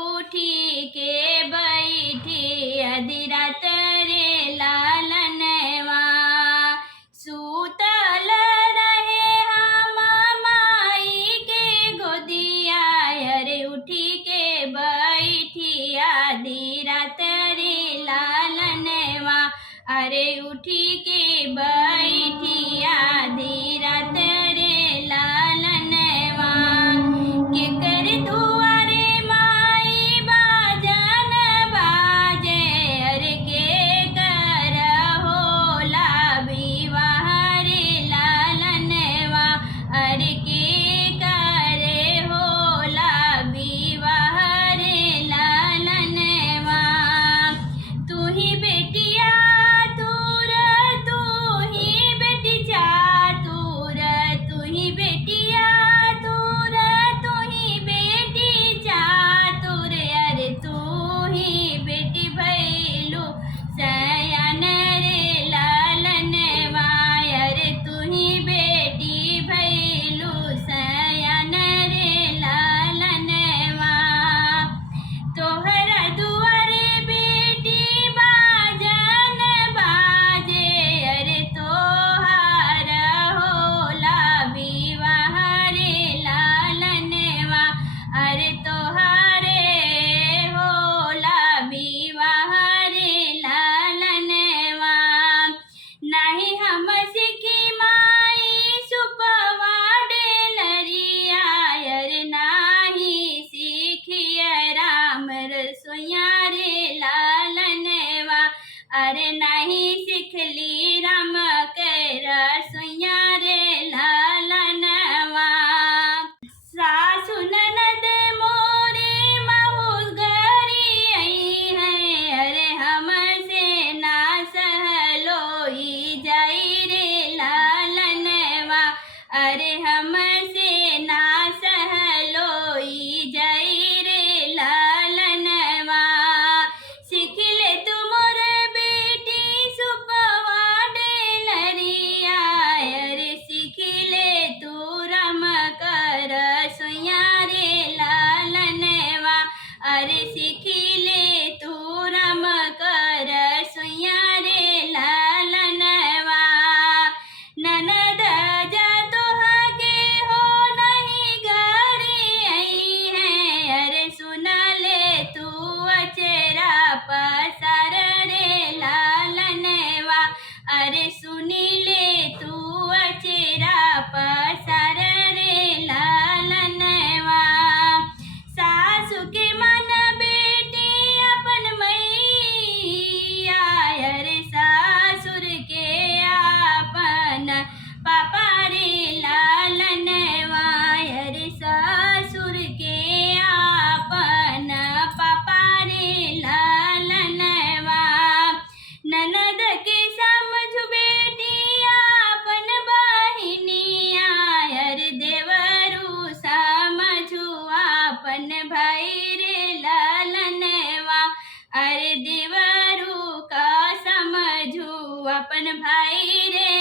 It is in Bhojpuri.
उठी के बैठी आधी रात रे लालनवा सूतल रहे हम माई के गोदिया अरे उठी के बैठी आधी रात रे लालनवा अरे उठी के बैठी आधी रात रे लालनवा केकर दुआरे माई बाजन बाजे अरे के कर होला विवाह रे लालनवा अरे के करे होला विवाह रे लालनवा तू ही बेटिया तूर तू ही बेटी चातुर तू ही बेटिया तूर तू ही बेटी चातुर अरे तू ही बेटी भैलू सयान रे लालनवा अरे तू ही बेटी भैलू सयान रे लालनवा तोहरा दुआरे बेटी बाजन बाजे अरे तोहार होला विवाह रे लालनवा अरे तोहारे होला विवाह रे लालनवा नहीं हम सिखी माई सुपवा डेलरिया अरे नाही सीखिय राम रसोइया रे लालनवा अरे नहीं सिखली राम के रसोइया रे लालनवा सासु ननद मोरे महू गरी आई है अरे हमसे ना सहलोई जाई रे लालनवा अरे हमसे ना सहलोई जाई रे लालनवा सीख ले तू मोर बेटी सुपवा डेलरिया अरे सीख ले तू राम कर सोया रे लालनवा अरे सीख ले तू राम कर सोया रे लालनवा ननद जा तोहके हो नहीं घरे आई है अरे सुन ले तू अचेरा पसार रे लालनवा अरे सुनी ले तू अचेरा पसार रे लालनवा सासु के मन बेटी अपन मैया अरे सासुर के आपन पापा रे लालनवा अरे ससुर के आपन पापा रे लालनवा ननद के समझ बेटी आपन बहिनिया अरे देवरू समझू आपन भाई रे लालनवा अरे देवरू का समझू अपन भाई रे